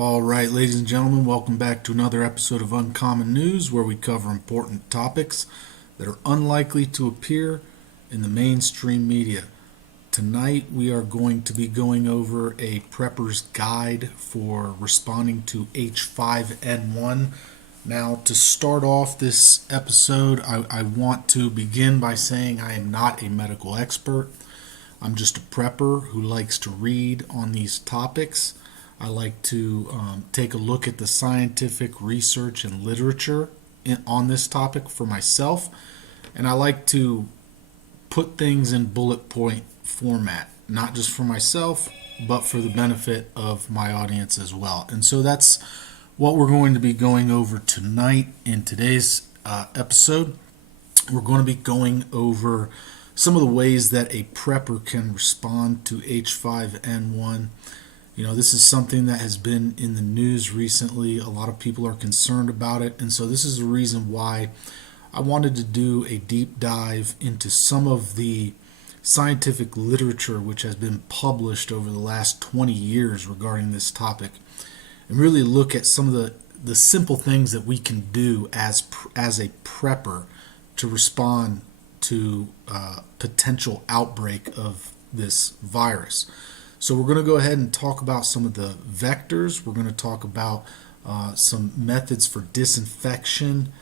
All right, ladies and gentlemen, welcome back to another episode of Uncommon News, where we cover important topics that are unlikely to appear in the mainstream media. Tonight, we are going to be going over a prepper's guide for responding to H5N1. Now, to start off this episode, I want to begin by saying I am not a medical expert. I'm just a prepper who likes to read on these topics. I like to take a look at the scientific research and literature on this topic for myself, and I like to put things in bullet point format, not just for myself, but for the benefit of my audience as well. And so that's what we're going to be going over tonight in today's episode. We're going to be going over some of the ways that a prepper can respond to H5N1. You know, this is something that has been in the news recently. A lot of people are concerned about it, and so this is the reason why I wanted to do a deep dive into some of the scientific literature which has been published over the last 20 years regarding this topic, and really look at some of the simple things that we can do as a prepper to respond to potential outbreak of this virus. So we're going to go ahead and talk about some of the vectors. We're going to talk about some methods for disinfection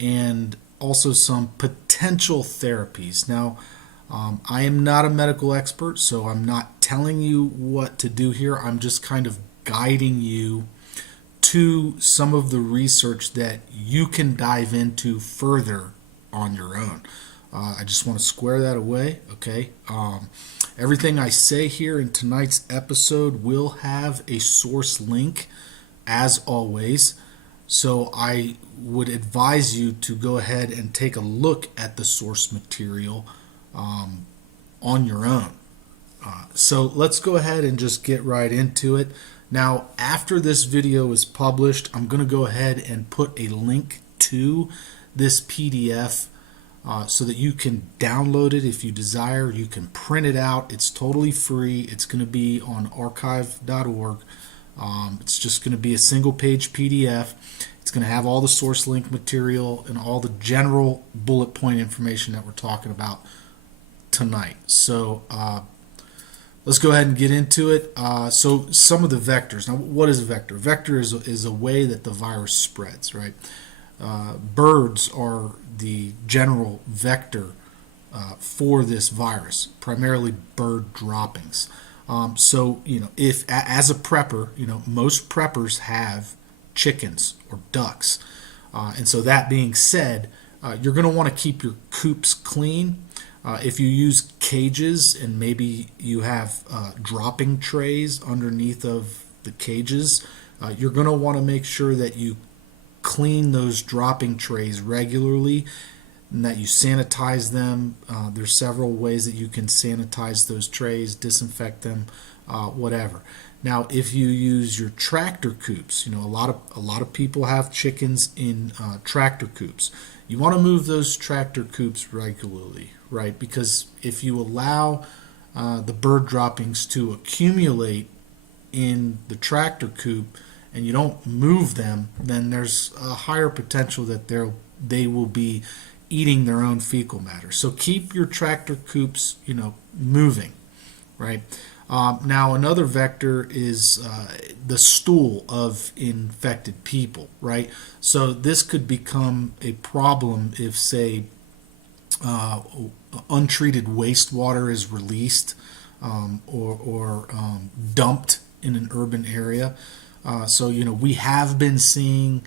and also some potential therapies. Now, I am not a medical expert, so I'm not telling you what to do here. I'm just kind of guiding you to some of the research that you can dive into further on your own. I just want to square that away, okay? Everything I say here in tonight's episode will have a source link, as always. So I would advise you to go ahead and take a look at the source material on your own. So let's go ahead and just get right into it. Now, after this video is published, I'm going to go ahead and put a link to this PDF so that you can download it if you desire. You can print it out. It's totally free. It's going to be on archive.org. It's just going to be a single page PDF. It's going to have all the source link material and all the general bullet point information that we're talking about tonight. So let's go ahead and get into it. So some of the vectors. Now, what is a vector? A vector is a way that the virus spreads, right? Birds are the general vector for this virus, primarily bird droppings. So, you know, if as a prepper, you know, most preppers have chickens or ducks. And so that being said, you're going to want to keep your coops clean. If you use cages and maybe you have dropping trays underneath of the cages, you're going to want to make sure that you clean those dropping trays regularly and that you sanitize them. There's several ways that you can sanitize those trays, disinfect them, whatever. Now, if you use your tractor coops, you know, a lot of people have chickens in tractor coops. You want to move those tractor coops regularly, right? Because if you allow the bird droppings to accumulate in the tractor coop and you don't move them, then there's a higher potential that they will be eating their own fecal matter. So keep your tractor coops, you know, moving, right? Now, another vector is the stool of infected people, right? So this could become a problem if, say, untreated wastewater is released or dumped in an urban area. So, you know, we have been seeing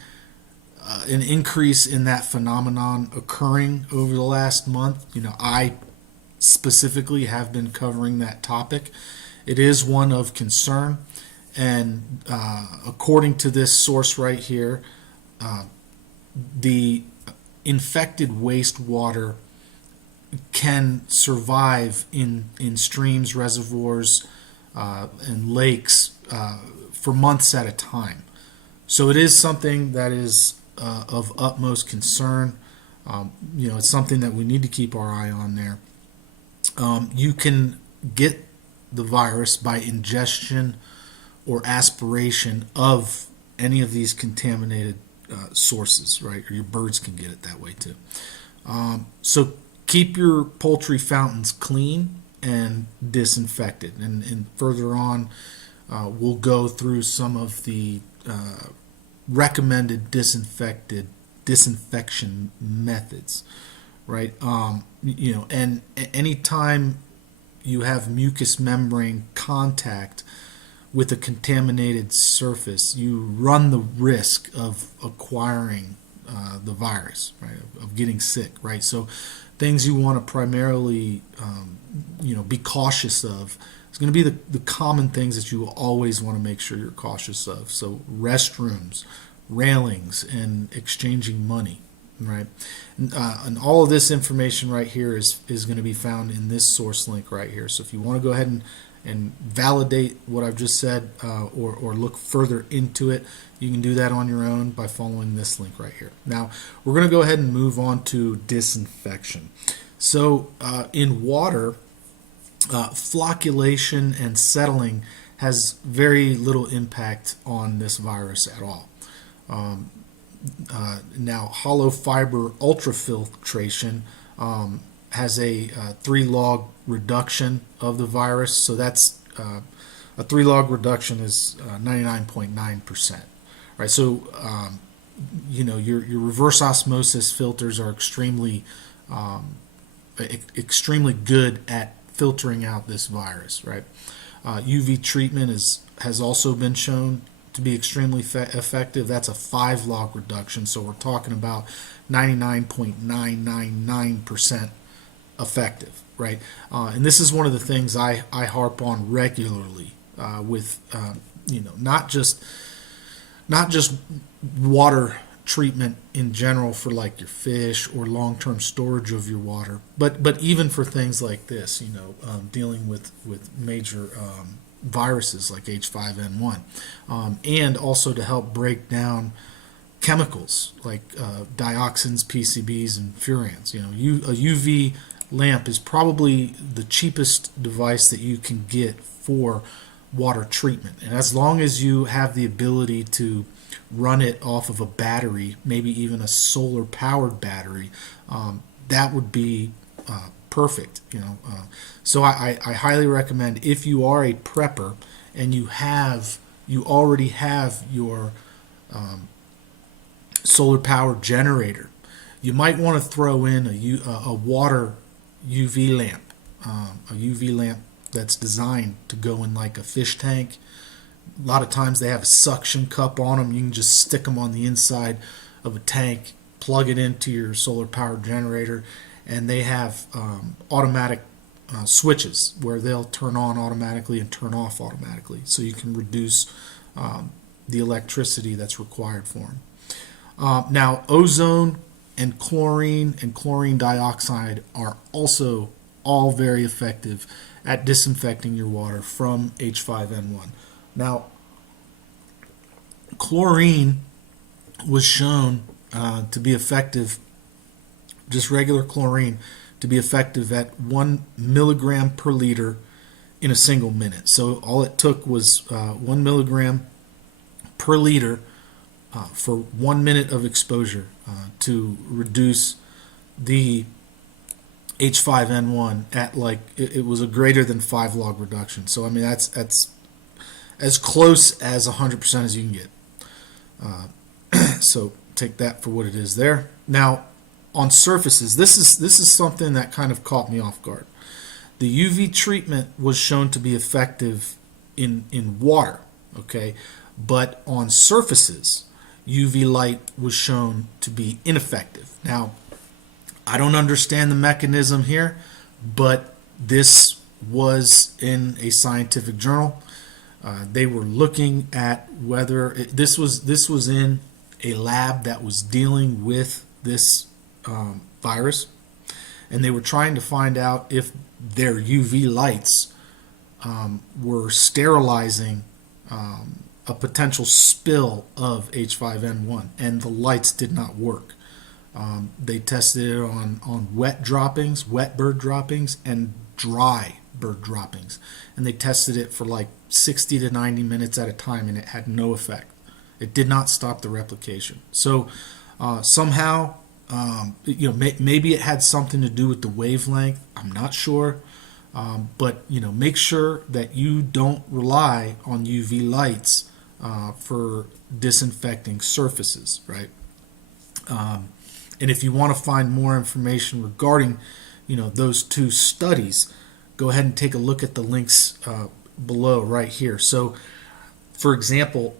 an increase in that phenomenon occurring over the last month. You know, I specifically have been covering that topic. It is one of concern, and according to this source right here, the infected wastewater can survive in streams, reservoirs, and lakes for months at a time. So it is something that is of utmost concern. You know, it's something that we need to keep our eye on there. You can get the virus by ingestion or aspiration of any of these contaminated sources, right? Or your birds can get it that way too. So keep your poultry fountains clean and disinfected. And further on, we'll go through some of the recommended disinfection methods, right? And anytime you have mucous membrane contact with a contaminated surface, you run the risk of acquiring the virus, right? Of getting sick, right? So things you want to primarily, be cautious of. It's going to be the common things that you will always want to make sure you're cautious of. So restrooms, railings, and exchanging money, right? And all of this information right here is going to be found in this source link right here. So if you want to go ahead and validate what I've just said, or look further into it, you can do that on your own by following this link right here. Now, we're going to go ahead and move on to disinfection. So in water, flocculation and settling has very little impact on this virus at all. Now, hollow fiber ultrafiltration has a 3-log reduction of the virus. So that's a 3-log reduction is 99.9%. Right. So your reverse osmosis filters are extremely good at filtering out this virus. Right. UV treatment has also been shown to be extremely effective. That's a 5-log reduction. So we're talking about 99.999% effective, right? And this is one of the things I harp on regularly with not just water treatment in general for like your fish or long-term storage of your water, but even for things like this, dealing with major viruses like H5N1, and also to help break down chemicals like dioxins, PCBs, and furans. A UV lamp is probably the cheapest device that you can get for water treatment, and as long as you have the ability to run it off of a battery, maybe even a solar powered battery, that would be perfect. So I highly recommend, if you are a prepper and you already have your solar powered generator, you might want to throw in a water UV lamp, a UV lamp that's designed to go in like a fish tank. A lot of times they have a suction cup on them. You can just stick them on the inside of a tank, plug it into your solar powered generator, and they have automatic switches where they'll turn on automatically and turn off automatically, so you can reduce the electricity that's required for them. Now, ozone and chlorine dioxide are also all very effective at disinfecting your water from H5N1. Now, chlorine was shown to be effective, just regular chlorine, to be effective at 1 milligram per liter in a single minute. So all it took was 1 milligram per liter for 1 minute of exposure to reduce the H5N1 at it was a greater than 5-log reduction. So I mean that's as close as 100% as you can get. So take that for what it is there. Now, on surfaces, this is something that kind of caught me off guard. The UV treatment was shown to be effective in water, okay, but on surfaces, UV light was shown to be ineffective. Now, I don't understand the mechanism here, but this was in a scientific journal. They were looking at whether this was in a lab that was dealing with this virus, and they were trying to find out if their UV lights were sterilizing a potential spill of H5N1, and the lights did not work. They tested it on wet droppings, wet bird droppings, and dry bird droppings, and they tested it for like 60 to 90 minutes at a time, and it had no effect. It did not stop the replication. So somehow, maybe it had something to do with the wavelength. I'm not sure. But make sure that you don't rely on UV lights for disinfecting surfaces, right? And if you want to find more information regarding, those two studies, go ahead and take a look at the links below right here. So, for example,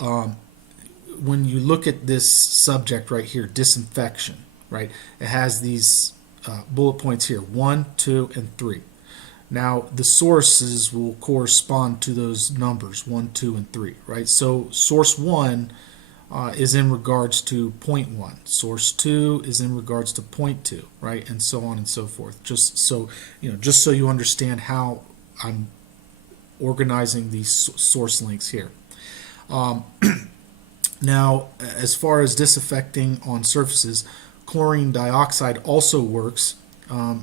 when you look at this subject right here, disinfection, right? It has these bullet points here, 1, 2, and 3. Now, the sources will correspond to those numbers, 1, 2, and 3, right? So, source 1 is in regards to point 1. Source 2 is in regards to point 2, right? And so on and so forth. Just so you understand how I'm organizing these source links here. Now, as far as disinfecting on surfaces, chlorine dioxide also works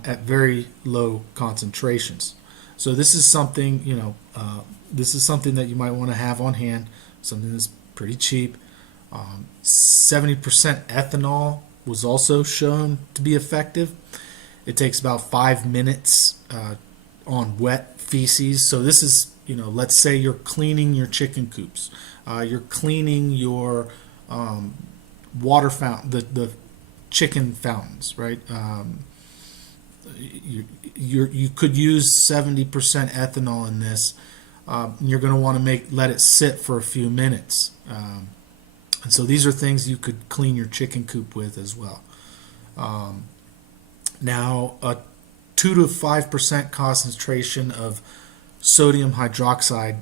at very low concentrations. So this is something that you might want to have on hand, something that's pretty cheap. 70% ethanol was also shown to be effective. It takes about 5 minutes on wet feces. So this is, let's say you're cleaning your chicken coops, you're cleaning your water fountain, the chicken fountains, right? You could use 70% ethanol in this. You're going to want to let it sit for a few minutes. And so these are things you could clean your chicken coop with as well. Now, a 2 to 5% concentration of sodium hydroxide,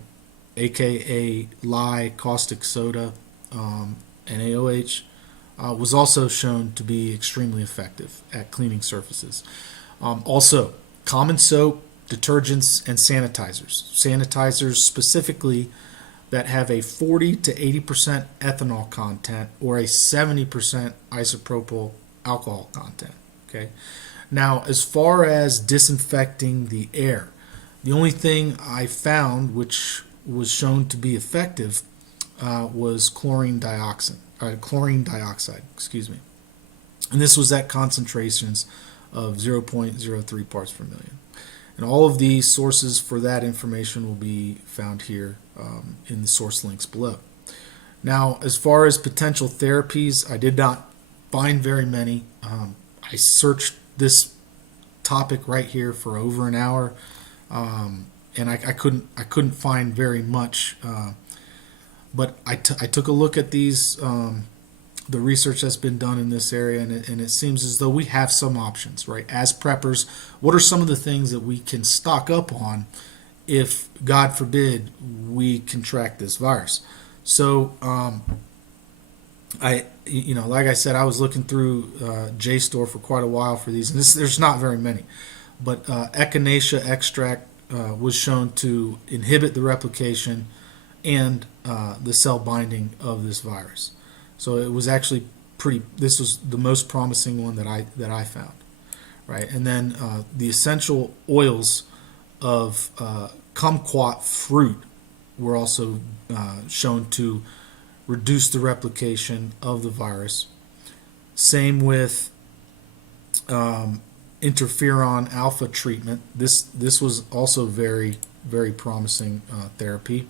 aka lye, caustic soda, NaOH, was also shown to be extremely effective at cleaning surfaces. Also, common soap, detergents, and sanitizers. Sanitizers specifically that have a 40 to 80% ethanol content or a 70% isopropyl alcohol content. Okay. Now, as far as disinfecting the air, the only thing I found which was shown to be effective was chlorine dioxide. Excuse me. And this was at concentrations of 0.03 parts per million. And all of these sources for that information will be found here in the source links below. Now, as far as potential therapies, I did not find very many. I searched this topic right here for over an hour, and I couldn't find very much. But I took a look at these, the research that's been done in this area, and it seems as though we have some options, right? As preppers, what are some of the things that we can stock up on if, God forbid, we contract this virus? So, like I said, I was looking through JSTOR for quite a while for these, and there's not very many. But echinacea extract was shown to inhibit the replication and the cell binding of this virus. So it was actually this was the most promising one that I found, right? And then the essential oils of kumquat fruit were also shown to reduce the replication of the virus. Same with interferon alpha treatment. This was also very, very promising therapy.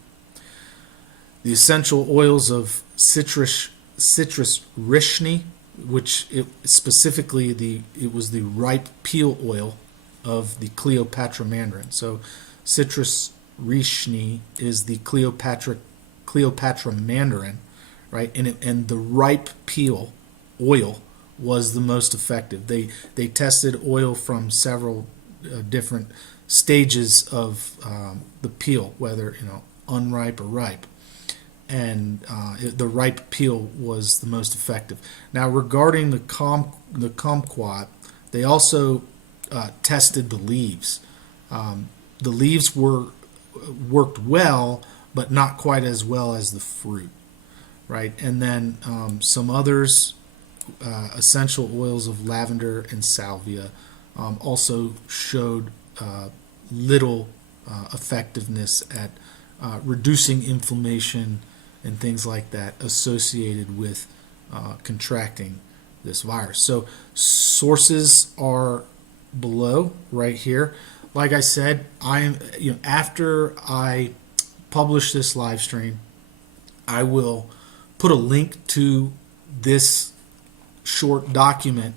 The essential oils of citrus rishni, which specifically it was the ripe peel oil of the Cleopatra mandarin. So citrus rishni is the Cleopatra mandarin, right? And the ripe peel oil was the most effective. They tested oil from several different stages of the peel, whether unripe or ripe. And the ripe peel was the most effective. Now, regarding the kumquat, they also tested the leaves. The leaves worked well, but not quite as well as the fruit, right? And then some others, essential oils of lavender and salvia, also showed little effectiveness at reducing inflammation and things like that associated with contracting this virus. So sources are below right here. Like I said, after I publish this live stream, I will put a link to this short document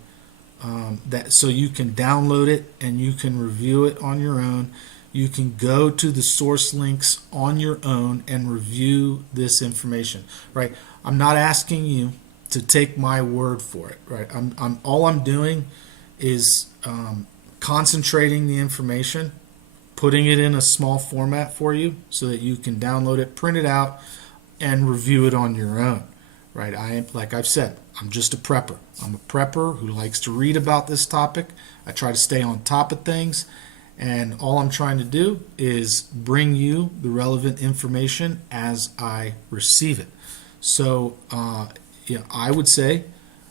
that so you can download it and you can review it on your own. You can go to the source links on your own and review this information. Right? I'm not asking you to take my word for it. Right? All I'm doing is concentrating the information, putting it in a small format for you so that you can download it, print it out, and review it on your own. Right? Like I've said, I'm just a prepper. I'm a prepper who likes to read about this topic. I try to stay on top of things, and all I'm trying to do is bring you the relevant information as I receive it. So, I would say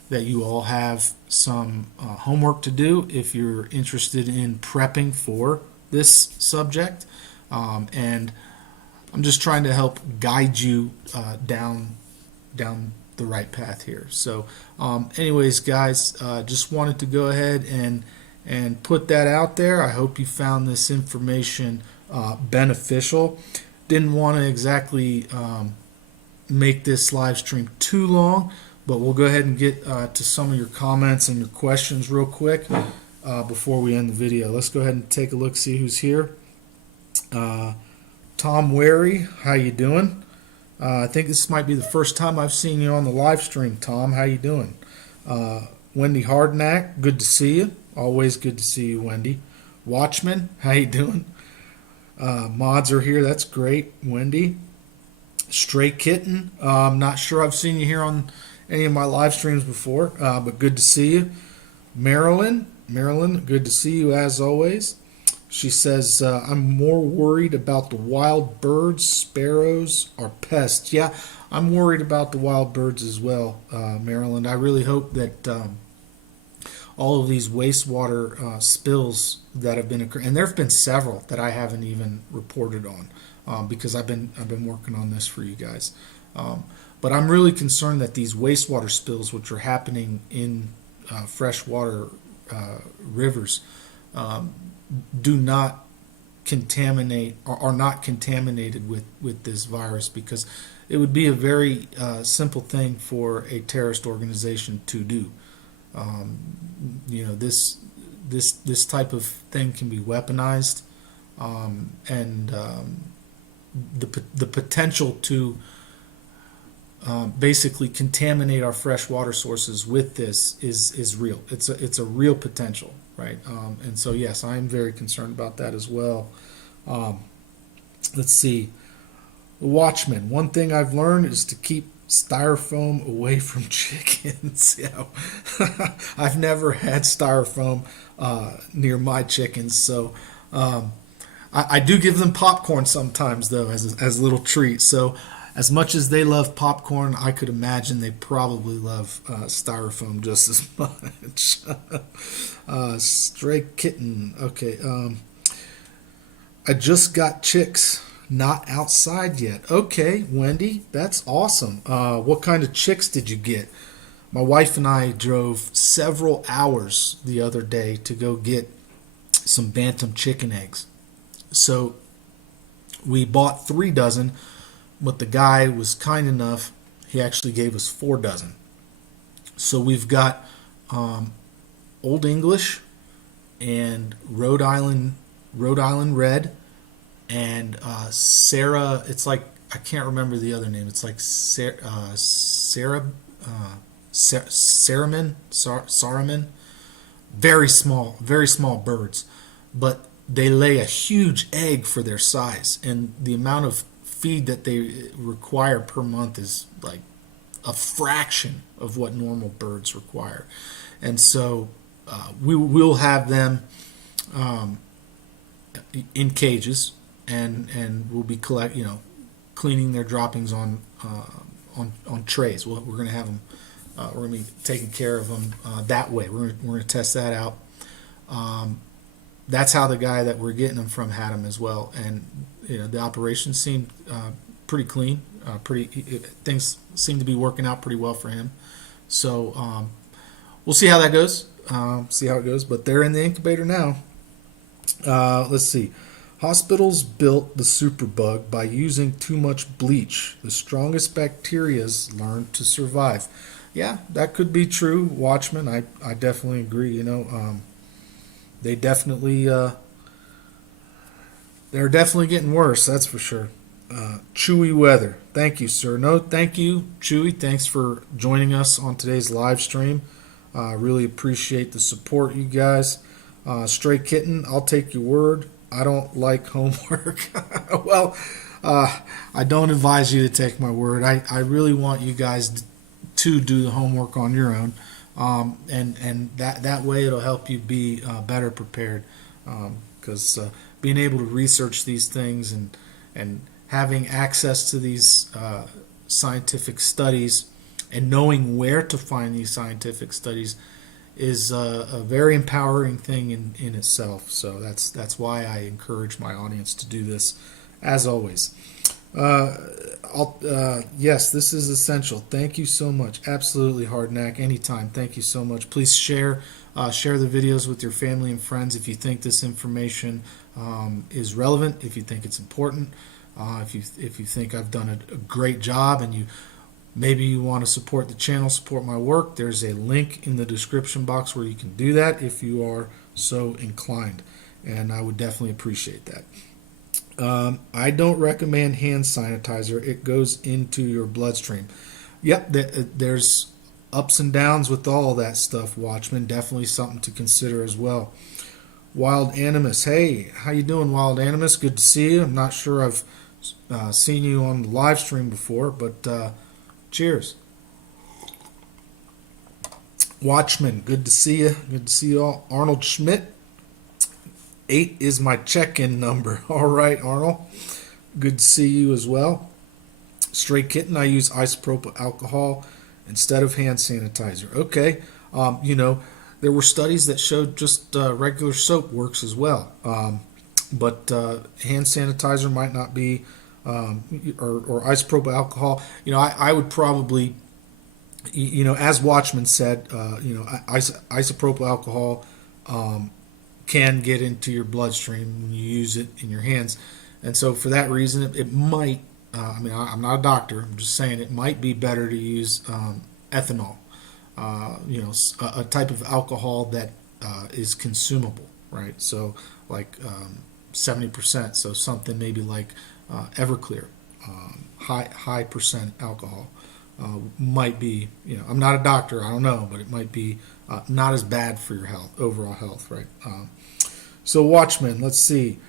that you all have some homework to do if you're interested in prepping for this subject, and I'm just trying to help guide you down the right path here. So anyways, guys, just wanted to go ahead and put that out there. I hope you found this information beneficial. Didn't want to exactly make this live stream too long, but we'll go ahead and get to some of your comments and your questions real quick before we end the video. Let's go ahead and take a look, see who's here. Tom Wary, how you doing? I think this might be the first time I've seen you on the live stream, Tom. How you doing? Wendy Hardnack, good to see you. Always good to see you, Wendy. Watchman, how you doing? Mods are here. That's great, Wendy. Stray Kitten, I'm not sure I've seen you here on any of my live streams before, but good to see you. Marilyn, good to see you as always. She says, I'm more worried about the wild birds. Sparrows are pests. Yeah, I'm worried about the wild birds as well, Maryland. I really hope that all of these wastewater spills that have been occurring, and there have been several that I haven't even reported on because I've been working on this for you guys. But I'm really concerned that these wastewater spills, which are happening in freshwater rivers, do not contaminate or are not contaminated with this virus, because it would be a very simple thing for a terrorist organization to do. This type of thing can be weaponized, and the potential to basically contaminate our fresh water sources with this is real. It's a real potential. Right, and so yes, I'm very concerned about that as well. Let's see, Watchman. One thing I've learned is to keep styrofoam away from chickens. I've never had styrofoam near my chickens, so I do give them popcorn sometimes, though, as a little treat. So as much as they love popcorn, I could imagine they probably love styrofoam just as much. Stray Kitten. Okay. I just got chicks, not outside yet. Okay, Wendy, that's awesome. What kind of chicks did you get? My wife and I drove several hours the other day to go get some bantam chicken eggs. So we bought 3 dozen, but the guy was kind enough, he actually gave us 4 dozen. So we've got Old English and Rhode Island Red, and Sarah. It's like, I can't remember the other name. It's like Saruman. Very small birds, but they lay a huge egg for their size, and the amount of feed that they require per month is like a fraction of what normal birds require. And so we will have them in cages, and we'll be cleaning their droppings on trays. We're going to have them. We're going to be taking care of them that way. We're going to test that out. that's how the guy that we're getting them from had him as well. And the operation seemed pretty clean. Things seem to be working out pretty well for him. So we'll see how that goes. See how it goes. But they're in the incubator now. Let's see. Hospitals built the superbug by using too much bleach. The strongest bacterias learned to survive. Yeah, that could be true, Watchman. I definitely agree. They definitely they're definitely getting worse. That's for sure. Chewy weather. Thank you, sir. No, thank you, Chewy. Thanks for joining us on today's live stream. Really appreciate the support, you guys. Stray Kitten, I'll take your word. I don't like homework. Well, I don't advise you to take my word. I really want you guys to do the homework on your own, and that way it'll help you be better prepared. Because being able to research these things and having access to these scientific studies and knowing where to find these scientific studies is a very empowering thing in itself. So that's why I encourage my audience to do this, as always. Yes, this is essential. Thank you so much. Absolutely, Hardnack. Anytime. Thank you so much. Please share the videos with your family and friends if you think this information is relevant, if you think it's important, if you think I've done a great job, and maybe you want to support the channel, support my work. There's a link in the description box where you can do that if you are so inclined, and I would definitely appreciate that. I don't recommend hand sanitizer. It goes into your bloodstream. Yep, there's ups and downs with all that stuff, Watchman. Definitely something to consider as well. Wild Animus. Hey, how you doing, Wild Animus? Good to see you. I'm not sure I've seen you on the live stream before, but cheers. Watchman, good to see you. Good to see you all. Arnold Schmidt. 8 is my check-in number. All right, Arnold. Good to see you as well. Stray Kitten, I use isopropyl alcohol instead of hand sanitizer. Okay. There were studies that showed just regular soap works as well. But hand sanitizer might not be, or isopropyl alcohol. I would probably, as Watchman said, isopropyl alcohol can get into your bloodstream when you use it in your hands. And so for that reason, it might, I'm not a doctor, I'm just saying it might be better to use ethanol, a type of alcohol that is consumable, right? So like 70%, so something maybe like Everclear, high percent alcohol might be, I'm not a doctor, I don't know, but it might be not as bad for your health, overall health, right? So Watchman, let's see.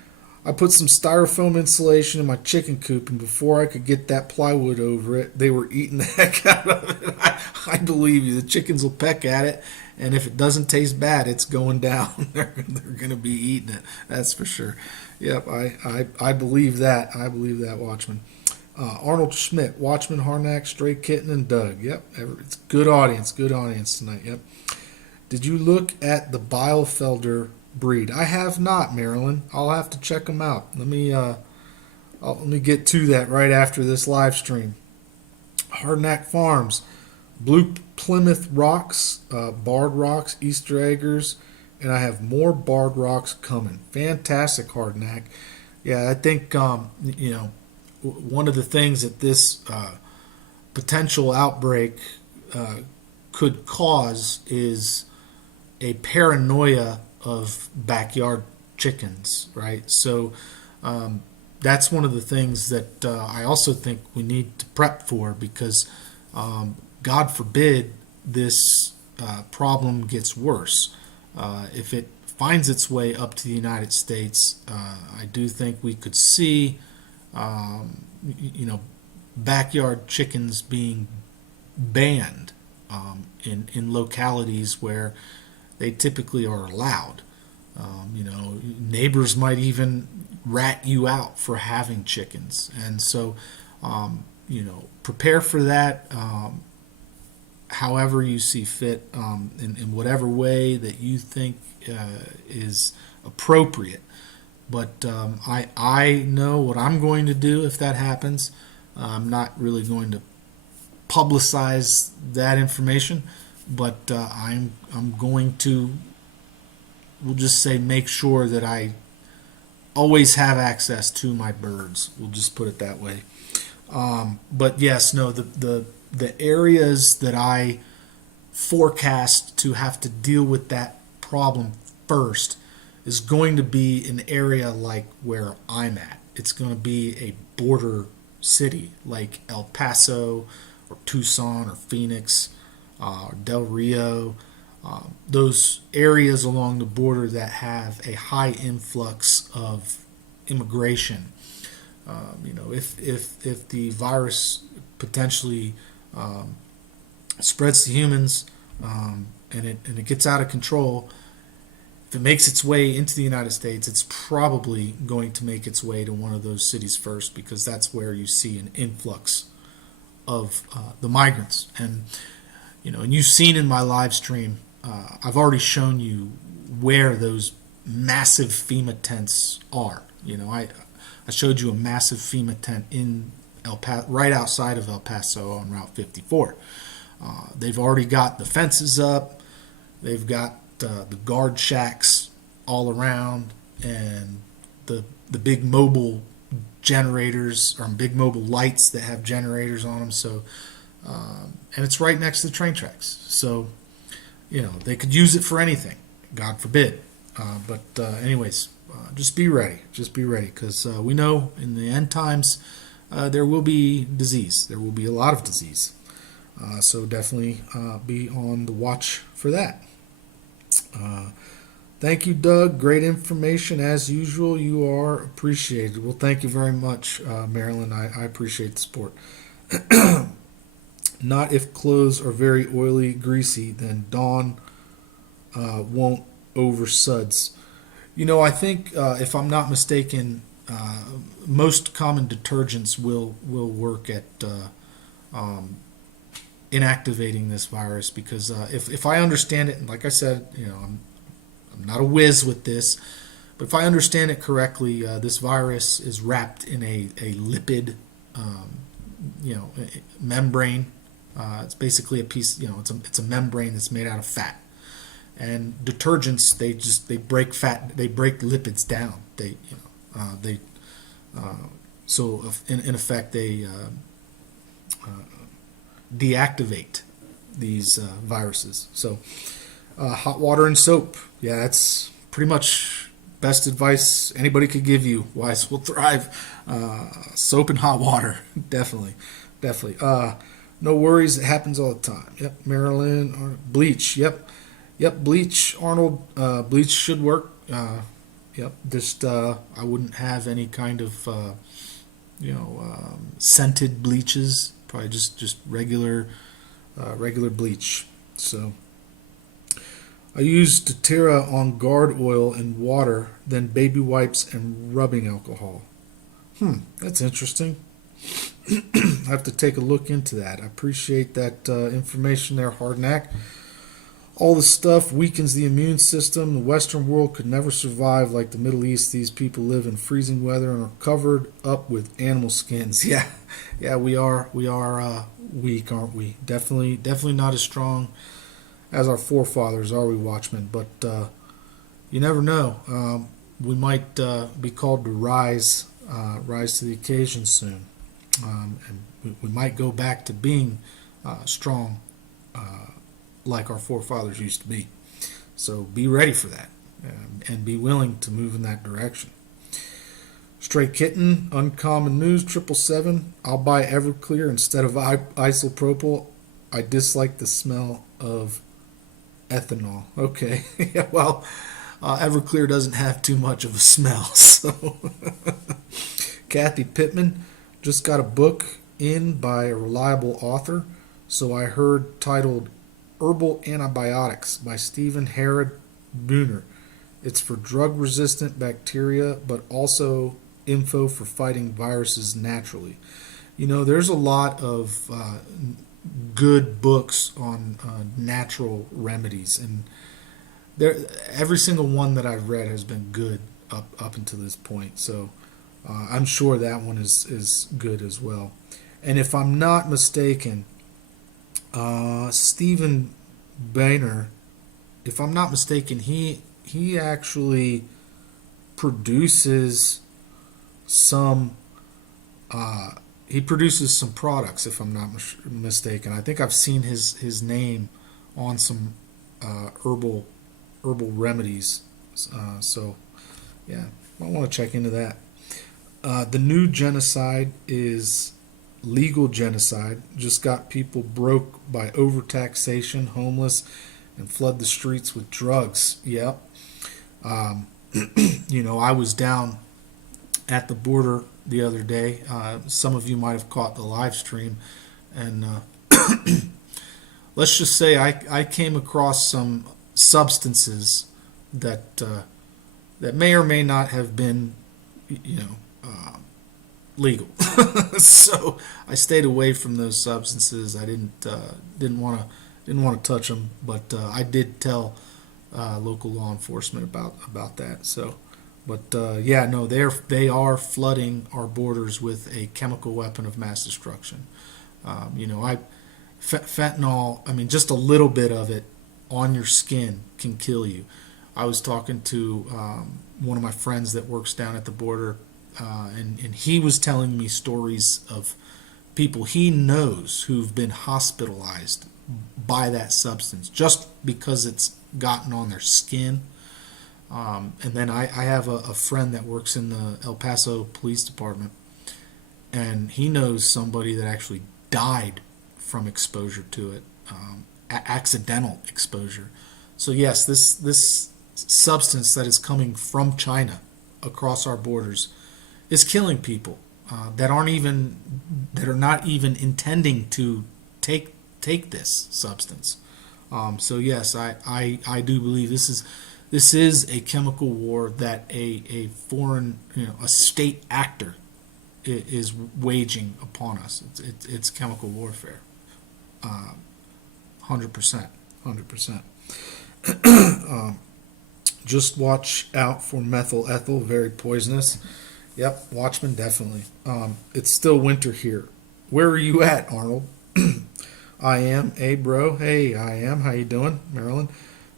I put some styrofoam insulation in my chicken coop, and before I could get that plywood over it, they were eating the heck out of it. I believe you. The chickens will peck at it, and if it doesn't taste bad, it's going down. They're going to be eating it. That's for sure. Yep, I believe that. I believe that, Watchman. Arnold Schmidt, Watchman, Harnack, Stray Kitten, and Doug. Yep, it's good audience tonight. Yep. Did you look at the Bielefelder breed? I have not, Marilyn. I'll have to check them out. Let me get to that right after this live stream. Hardnack Farms, Blue Plymouth Rocks, Barred Rocks, Easter Eggers, and I have more Barred Rocks coming. Fantastic, Hardnack. Yeah, I think one of the things that this potential outbreak could cause is a paranoia of backyard chickens, right? So that's one of the things that I also think we need to prep for, because God forbid this problem gets worse. If it finds its way up to the United States, I do think we could see backyard chickens being banned in localities where they typically are allowed. Neighbors might even rat you out for having chickens, and so prepare for that. however you see fit, in whatever way that you think is appropriate. But I know what I'm going to do if that happens. I'm not really going to publicize that information, but I'm going to, we'll just say, make sure that I always have access to my birds. We'll just put it that way. But yes, no, the areas that I forecast to have to deal with that problem first is going to be an area like where I'm at. It's going to be a border city like El Paso or Tucson or Phoenix or Del Rio. Those areas along the border that have a high influx of immigration. If the virus potentially spreads to humans, and it gets out of control, if it makes its way into the United States, it's probably going to make its way to one of those cities first, because that's where you see an influx of the migrants. And you've seen in my live stream, I've already shown you where those massive FEMA tents are. I showed you a massive FEMA tent in right outside of El Paso on Route 54. They've already got the fences up. They've got the guard shacks all around, and the big mobile generators, or big mobile lights that have generators on them. So, and it's right next to the train tracks. So, they could use it for anything. God forbid. Anyways, just be ready. Just be ready, because we know in the end times there will be disease. There will be a lot of disease. So definitely be on the watch for that. Thank you, Doug. Great information as usual. You are appreciated. Well, thank you very much, Marilyn. I appreciate the support. Not if clothes are very oily, greasy, then Dawn won't over suds. I think if I'm not mistaken, most common detergents will work at inactivating this virus, because if I understand it, and like I said, I'm not a whiz with this, but if I understand it correctly, this virus is wrapped in a lipid, membrane. It's basically a piece, it's a membrane that's made out of fat. And detergents, they break fat, they break lipids down. So in effect they deactivate these viruses. So hot water and soap, yeah, that's pretty much best advice anybody could give you. Wise will thrive. Soap and hot water, definitely. No worries, it happens all the time. Yep, Maryland, or bleach. Yep, bleach, Arnold. Bleach should work. Yep, just I wouldn't have any kind of scented bleaches. Probably just regular bleach. So I used Doterra on guard oil and water, then baby wipes and rubbing alcohol. That's interesting. I have to take a look into that. I appreciate that information there, Hardnack. All this stuff weakens the immune system. The Western world could never survive like the Middle East. These people live in freezing weather and are covered up with animal skins. Yeah, we are weak, aren't we? Definitely not as strong as our forefathers, are we, Watchmen? But you never know. We might be called to rise to the occasion soon, and we might go back to being strong, like our forefathers used to be. So be ready for that, and be willing to move in that direction. Stray Kitten, Uncommon News, 777. I'll buy Everclear instead of isopropyl. I dislike the smell of ethanol. Okay, yeah, well, Everclear doesn't have too much of a smell. So, Kathy Pittman, just got a book in by a reliable author, so I heard, titled Herbal Antibiotics by Stephen Herod Bruner. It's for drug-resistant bacteria, but also info for fighting viruses naturally. There's a lot of good books on natural remedies, and there every single one that I've read has been good up until this point. So I'm sure that one is good as well. And if I'm not mistaken, Stephen Boehner, if I'm not mistaken, he actually produces some he produces some products. If I'm not mistaken, I think I've seen his name on some herbal remedies. So yeah, I want to check into that. The new genocide is legal genocide. Just got people broke by overtaxation, homeless, and flood the streets with drugs. Yep. I was down at the border the other day. Some of you might have caught the live stream, and let's just say I came across some substances that that may or may not have been, legal. So I stayed away from those substances. I didn't want to touch them, but I did tell local law enforcement about that. So, but yeah, no, they are flooding our borders with a chemical weapon of mass destruction. Fentanyl. I mean, just a little bit of it on your skin can kill you. I was talking to one of my friends that works down at the border, and he was telling me stories of people he knows who've been hospitalized by that substance just because it's gotten on their skin. And then I have a friend that works in the El Paso Police Department, and he knows somebody that actually died from exposure to it, accidental exposure. So yes, this substance that is coming from China across our borders is killing people that are not even intending to take this substance. So yes, I do believe this is a chemical war that a foreign, a state actor is waging upon us. It's chemical warfare. 100%. Just watch out for methyl ethyl, very poisonous. Yep, Watchmen, definitely. It's still winter here. Where are you at, Arnold? I am. Hey, bro. Hey, I am. How you doing, Marilyn?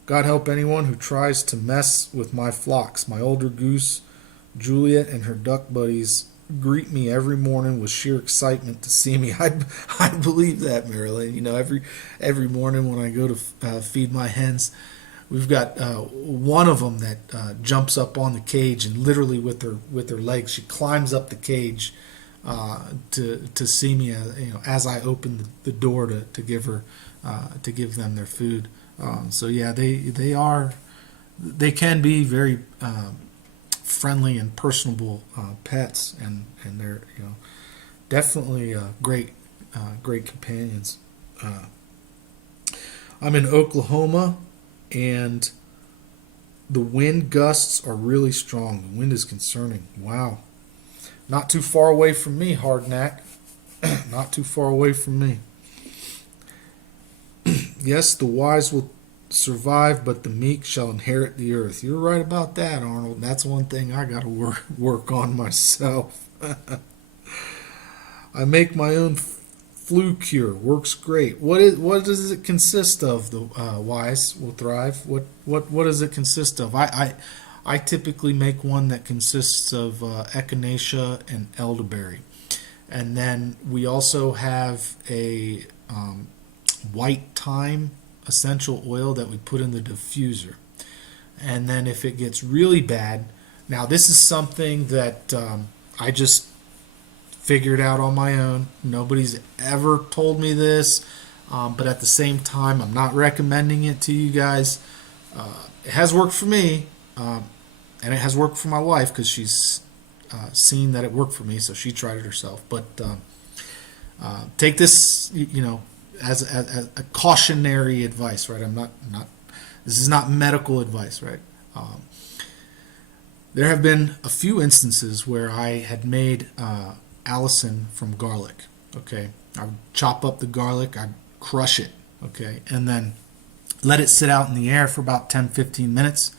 God help anyone who tries to mess with my flocks. My older goose, Juliet, and her duck buddies greet me every morning with sheer excitement to see me. I believe that, Marilyn. Every morning when I go to feed my hens, we've got one of them that jumps up on the cage and literally with her legs, she climbs up the cage to see me. As I open the door to give them their food. So yeah, they can be very friendly and personable pets, and they're definitely great companions. I'm in Oklahoma, and the wind gusts are really strong. The wind is concerning. Wow. Not too far away from me, Hardknack. Not too far away from me. Yes, the wise will survive, but the meek shall inherit the earth. You're right about that, Arnold. That's one thing I got to work on myself. I make my own flu cure. Works great. What does it consist of? The wise will thrive. What does it consist of? I typically make one that consists of echinacea and elderberry, and then we also have a white thyme essential oil that we put in the diffuser. And then if it gets really bad, now this is something that I just figured out on my own. Nobody's ever told me this, but at the same time, I'm not recommending it to you guys. It has worked for me, and it has worked for my wife because she's seen that it worked for me, so she tried it herself. But take this, as a cautionary advice, right? I'm not. This is not medical advice, right? There have been a few instances where I had made Allison from garlic. Okay, I would chop up the garlic, I'd crush it, okay, and then let it sit out in the air for about 10-15 minutes.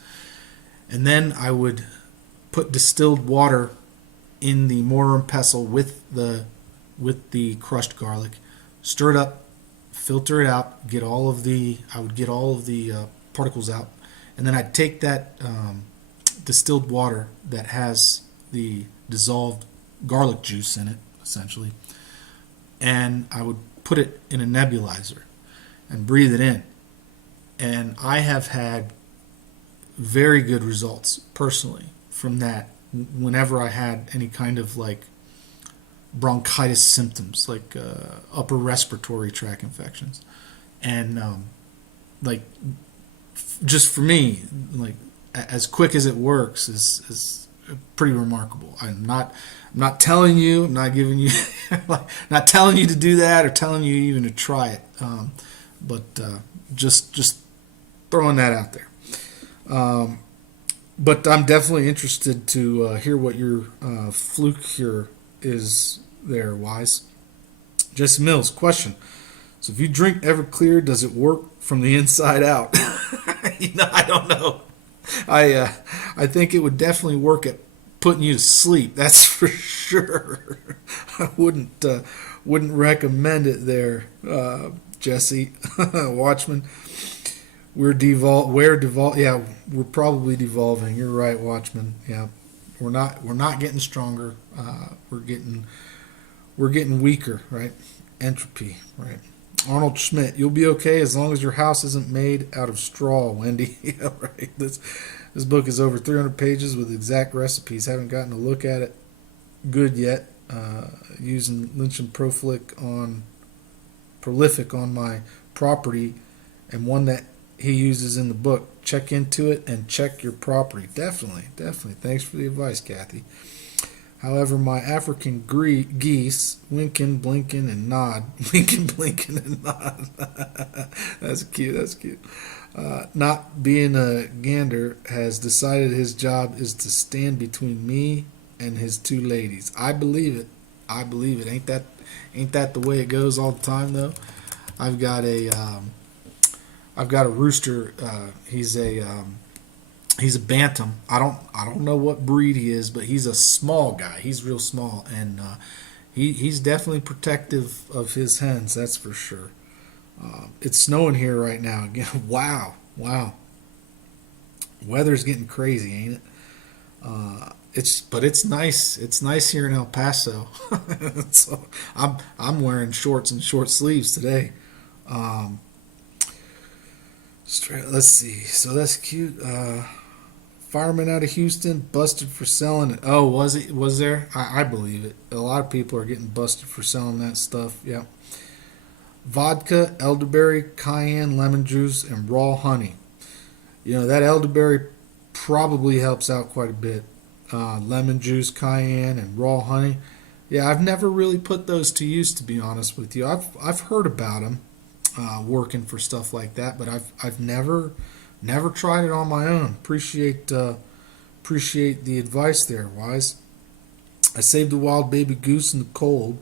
And then I would put distilled water in the mortar and pestle with the crushed garlic, stir it up, filter it out, I would get all of the particles out, and then I'd take that distilled water that has the dissolved garlic juice in it, essentially, and I would put it in a nebulizer and breathe it in. And I have had very good results personally from that whenever I had any kind of like bronchitis symptoms, like upper respiratory tract infections. And like, just for me, like, as quick as it works is pretty remarkable. I'm not telling you, I'm not giving you, not telling you to do that or telling you even to try it. But just throwing that out there. But I'm definitely interested to hear what your fluke cure is there, Wise. Jesse Mills, question. So if you drink Everclear, does it work from the inside out? I don't know. I think it would definitely work at putting you to sleep. That's for sure. I wouldn't recommend it there, Jesse. Watchman. We're yeah, we're probably devolving. You're right, Watchman. Yeah, we're not getting stronger. We're getting weaker, right? Entropy, right? Arnold Schmidt, you'll be okay as long as your house isn't made out of straw, Wendy. Yeah, right. This book is over 300 pages with exact recipes. Haven't gotten a look at it good yet. Using Lynch and Prolific on my property, and one that he uses in the book. Check into it and check your property. Definitely. Thanks for the advice, Kathy. However, my African geese, winking, blinking, and nod. Winking, blinking, and nod. That's cute. Not being a gander, has decided his job is to stand between me and his two ladies. I believe it. Ain't that the way it goes all the time, though? I've got a rooster. He's a bantam. I don't know what breed he is, but he's a small guy. He's real small, and he's definitely protective of his hens. That's for sure. It's snowing here right now again. Wow. Weather's getting crazy, ain't it? It's nice. It's nice here in El Paso. So I'm wearing shorts and short sleeves today. Let's see. So that's cute. Fireman out of Houston busted for selling it. Oh, was there? I believe it. A lot of people are getting busted for selling that stuff. Yeah. Vodka, elderberry, cayenne, lemon juice, and raw honey. That elderberry probably helps out quite a bit. Lemon juice, cayenne, and raw honey. Yeah, I've never really put those to use, to be honest with you. I've heard about them working for stuff like that, but I've never tried it on my own. Appreciate the advice there, Wise. I saved a wild baby goose in the cold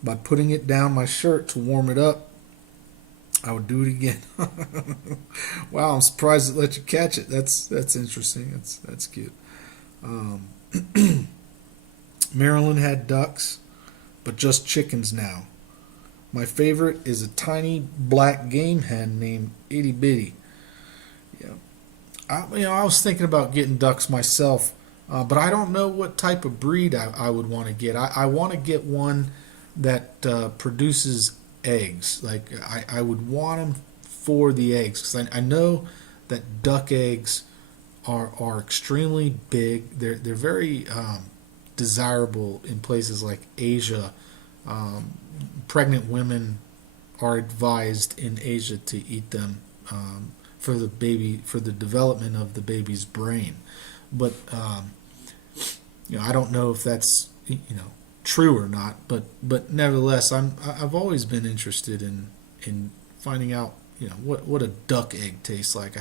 by putting it down my shirt to warm it up. I would do it again. Wow, I'm surprised it let you catch it. That's interesting. That's cute. Maryland had ducks, but just chickens now. My favorite is a tiny black game hen named Itty Bitty. Yeah, I was thinking about getting ducks myself, but I don't know what type of breed I would want to get. I want to get one that produces eggs. Like I would want them for the eggs, because I know that duck eggs are extremely big. They're very desirable in places like Asia. Pregnant women are advised in Asia to eat them for the development of the baby's brain. But I don't know if that's true or not. But nevertheless, I've always been interested in finding out what a duck egg tastes like.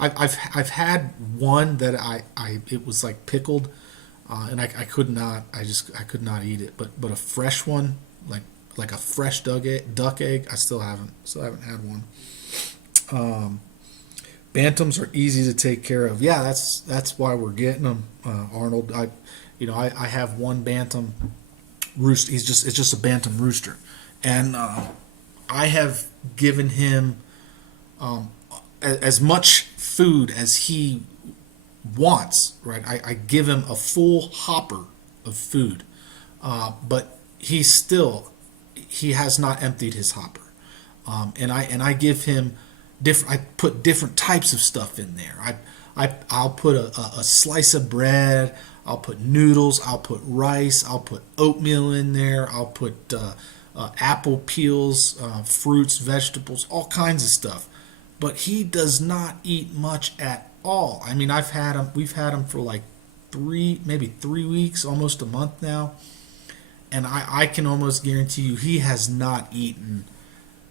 I've had one that it was like pickled, and I could not eat it. But a fresh one, like like a fresh duck egg. I still haven't had one. Bantams are easy to take care of. Yeah, that's why we're getting them, Arnold. I have one bantam rooster. It's just a bantam rooster, and I have given him as much food as he wants. Right, I give him a full hopper of food, but he has not emptied his hopper, and I give him different. I put different types of stuff in there. I'll put a slice of bread. I'll put noodles. I'll put rice. I'll put oatmeal in there. I'll put apple peels, fruits, vegetables, all kinds of stuff. But he does not eat much at all. I mean, we've had him for like maybe 3 weeks, almost a month now, and I can almost guarantee you he has not eaten.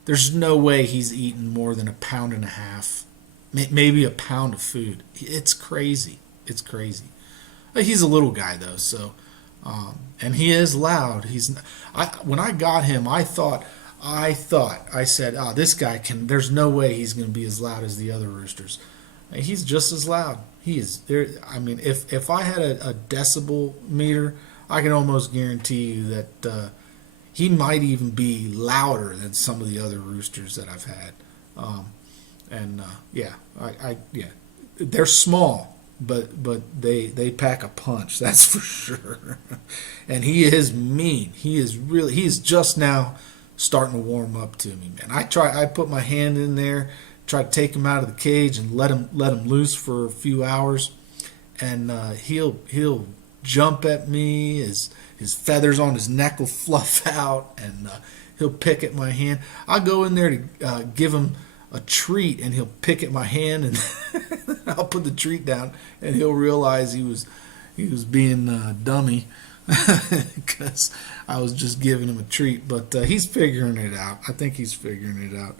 There's no way he's eaten more than a pound and a half, maybe a pound of food. It's crazy. It's crazy. He's a little guy though, so and he is loud. When I got him, I said, this guy can. There's no way he's going to be as loud as the other roosters. And he's just as loud. He is there. I mean, if I had a decibel meter, I can almost guarantee you that he might even be louder than some of the other roosters that I've had. Yeah, they're small, but they pack a punch. That's for sure. And he is mean. He's just now starting to warm up to me, man. I put my hand in there, try to take him out of the cage and let him loose for a few hours, and he'll jump at me. His feathers on his neck will fluff out, and he'll pick at my hand. I'll go in there to give him a treat, and he'll pick at my hand, and I'll put the treat down, and he'll realize he was being a dummy because I was just giving him a treat. But he's figuring it out. I think he's figuring it out.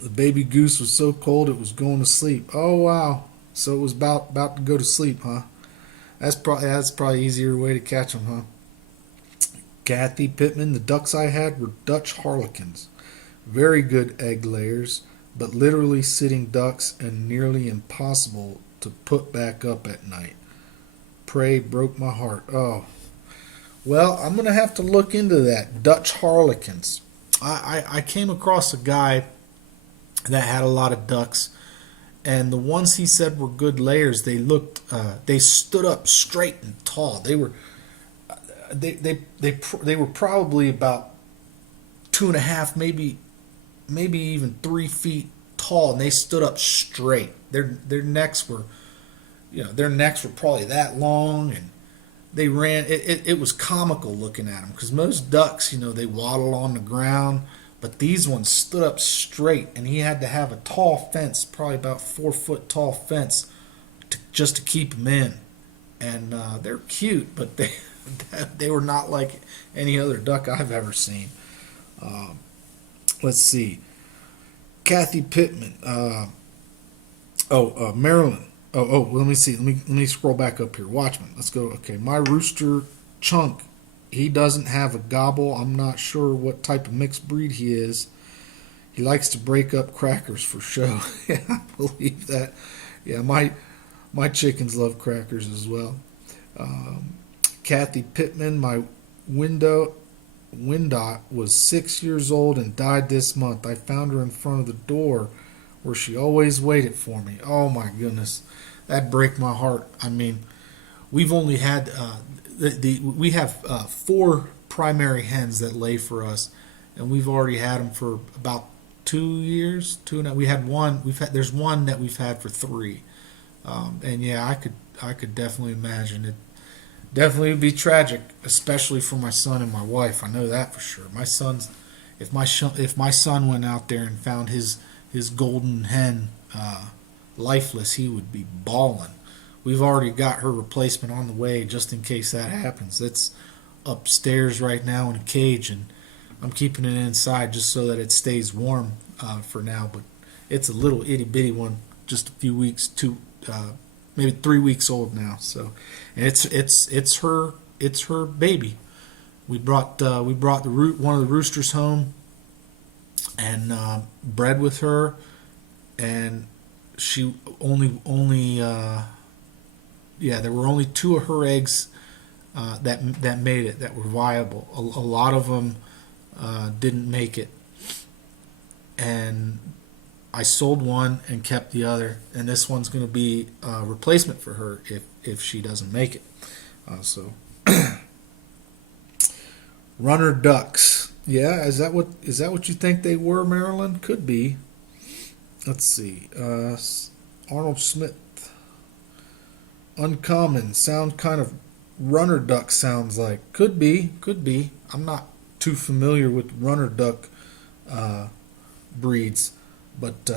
The baby goose was so cold it was going to sleep. Oh wow! So it was about to go to sleep, huh? That's probably easier way to catch them, huh? Kathy Pittman, the ducks I had were Dutch Harlequins. Very good egg layers, but literally sitting ducks and nearly impossible to put back up at night. Prey broke my heart. Oh. Well, I'm going to have to look into that. Dutch Harlequins. I came across a guy that had a lot of ducks, and the ones he said were good layers, they stood up straight and tall. They were probably about 2.5, maybe even 3 feet tall, and they stood up straight. Their necks were probably that long, and they ran. It was comical looking at them, because most ducks, they waddle on the ground, but these ones stood up straight, and he had to have a tall fence, probably about 4 foot tall fence, just to keep them in. And they're cute, but they were not like any other duck I've ever seen. Let's see. Kathy Pittman. Maryland. Well, let me see. Let me scroll back up here. Watchman. Let's go. Okay, my rooster Chunk. He doesn't have a gobble. I'm not sure what type of mixed breed he is. He likes to break up crackers for show. Yeah, I believe that. Yeah, my chickens love crackers as well. Kathy Pittman, my Windot was 6 years old and died this month. I found her in front of the door where she always waited for me. Oh my goodness, that break my heart. I mean, we've only had we have 4 primary hens that lay for us, and we've already had them for about 2 years. We had one. There's one that we've had for 3, and yeah, I could definitely imagine it. Definitely would be tragic, especially for my son and my wife. I know that for sure. If my son went out there and found his golden hen lifeless, he would be bawling. We've already got her replacement on the way, just in case that happens. It's upstairs right now in a cage, and I'm keeping it inside just so that it stays warm for now. But it's a little itty bitty one, just a few weeks, maybe 3 weeks old now. So, and it's her baby. We brought one of the roosters home and bred with her, and she only there were only two of her eggs that made it, that were viable. A lot of them didn't make it, and I sold one and kept the other, and this one's going to be a replacement for her if she doesn't make it. So runner ducks. Yeah, is that what you think they were, Marilyn? Could be. Let's see. Arnold Smith. Uncommon. Sound kind of runner duck sounds like. Could be. I'm not too familiar with runner duck breeds. But,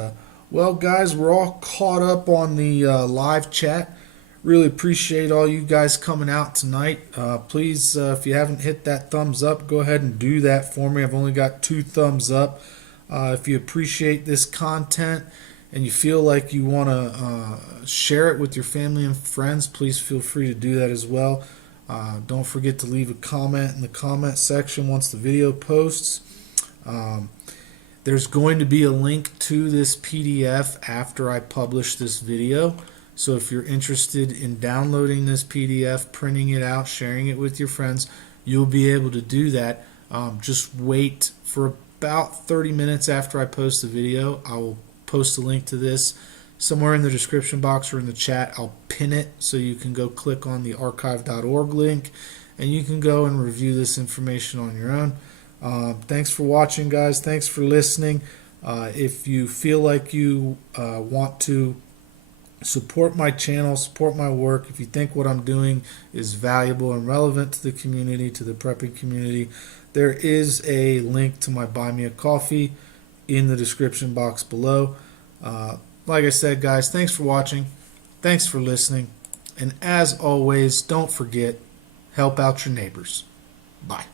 well, guys, we're all caught up on the live chat. Really appreciate all you guys coming out tonight. Please, if you haven't hit that thumbs up, go ahead and do that for me. I've only got 2 thumbs up. If you appreciate this content and you feel like you want to share it with your family and friends, please feel free to do that as well. Don't forget to leave a comment in the comment section once the video posts. There's going to be a link to this PDF after I publish this video. So if you're interested in downloading this PDF, printing it out, sharing it with your friends, you'll be able to do that. Just wait for about 30 minutes after I post the video. I will post a link to this somewhere in the description box or in the chat. I'll pin it so you can go click on the archive.org link and you can go and review this information on your own. Thanks for watching, guys. Thanks for listening. If you feel like you want to support my channel, support my work, if you think what I'm doing is valuable and relevant to the community, to the prepping community, there is a link to my Buy Me a Coffee in the description box below. Like I said, guys, thanks for watching. Thanks for listening. And as always, don't forget, help out your neighbors. Bye.